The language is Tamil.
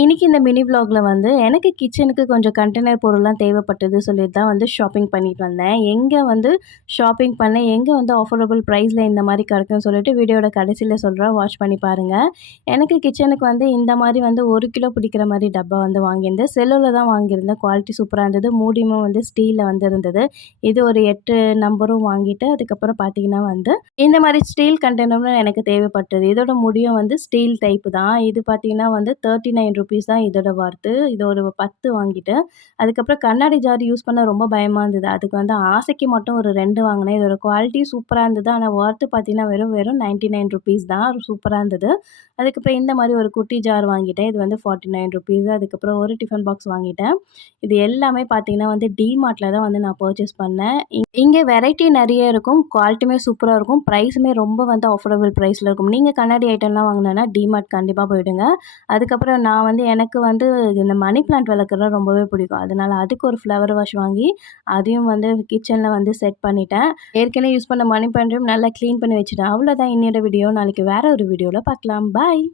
இன்னைக்கு இந்த மினி விலாக்ல வந்து எனக்கு கிச்சனுக்கு கொஞ்சம் கண்டெய்னர் பொருள்லாம் தேவைப்பட்டது சொல்லிட்டு தான் வந்து ஷாப்பிங் பண்ணிட்டு வந்தேன். எங்க வந்து ஷாப்பிங் பண்ணேன், எங்க வந்து அஃபோர்டபுள் ப்ரைஸ்ல இந்த மாரி கிடைக்கும்னு சொல்லிட்டு வீடியோட கடைசில சொல்றேன். வாட்ச் பண்ணி பாருங்க. எனக்கு கிச்சனுக்கு வந்து இந்த மாரி வந்து 1 கிலோ பிடிக்கிற மாரி டப்பா வந்து வாங்கியிருந்தேன். செல்லோல தான் வாங்கியிருந்தேன். குவாலிட்டி சூப்பரா இருந்தது. மூடியுமே வந்து ஸ்டீல்ல வந்து இருந்தது. இது ஒரு 8 நம்பரும் வாங்கிட்டு, அதுக்கப்புறம் பார்த்தீங்கன்னா வந்து இந்த மாரி ஸ்டீல் கண்டெய்னரும் எனக்கு தேவைப்பட்டது. இதோட முடியும் வந்து ஸ்டீல் டைப் தான். இது பார்த்தீங்கன்னா வந்து ₹39 தான் இதோட வொர்த்து. இது ஒரு 10 வாங்கிட்டேன். அதுக்கப்புறம் கண்ணாடி ஜார் யூஸ் பண்ண ரொம்ப பயமா இருந்தது. அதுக்கு வந்து ஆசைக்கு மட்டும் ஒரு 2 வாங்கினேன். இதோட குவாலிட்டி சூப்பரா இருந்தது. ஆனா வொர்த்து பார்த்தீங்கன்னா வெறும் வெறும் ₹99 தான். சூப்பரா இருந்தது. அதுக்கப்புறம் இந்த மாரி ஒரு குட்டி ஜார் வாங்கிட்டேன். இது வந்து ₹49. அதுக்கப்புறம் ஒரு டிஃபன் பாக்ஸ் வாங்கிட்டேன். இது எல்லாமே பார்த்தீங்கன்னா வந்து டிமார்ட்ல தான் வந்து நான் பர்ச்சேஸ் பண்ணேன். இங்க வெரைட்டி நெறைய இருக்கும். குவாலிட்டியுமே சூப்பரா இருக்கும். பிரைஸுமே ரொம்ப வந்து அஃபோர்டபுள் பிரைஸ்ல இருக்கும். நீங்க கண்ணாடி ஐட்டம்லாம் வாங்கணும்னா டிமார்ட் கண்டிப்பா போயிடுங்க. அதுக்கப்புறம் நான் வந்து எனக்கு வந்து இந்த மணி பிளான்ட் வளர்க்குறது ரொம்பவே பிடிக்கும். அதனால அதுக்கு ஒரு ஃப்ளவர் வாஷ் வாங்கி, அதையும் வந்து கிச்சன்ல வந்து செட் பண்ணிட்டேன். ஏற்கனவே யூஸ் பண்ண மணி பிளான்ட்டையும் நல்லா கிளீன் பண்ணி வச்சுட்டேன். அவ்வளோதான் இன்னையோட வீடியோ. நாளைக்கு வேற ஒரு வீடியோல பார்க்கலாம். பாய்.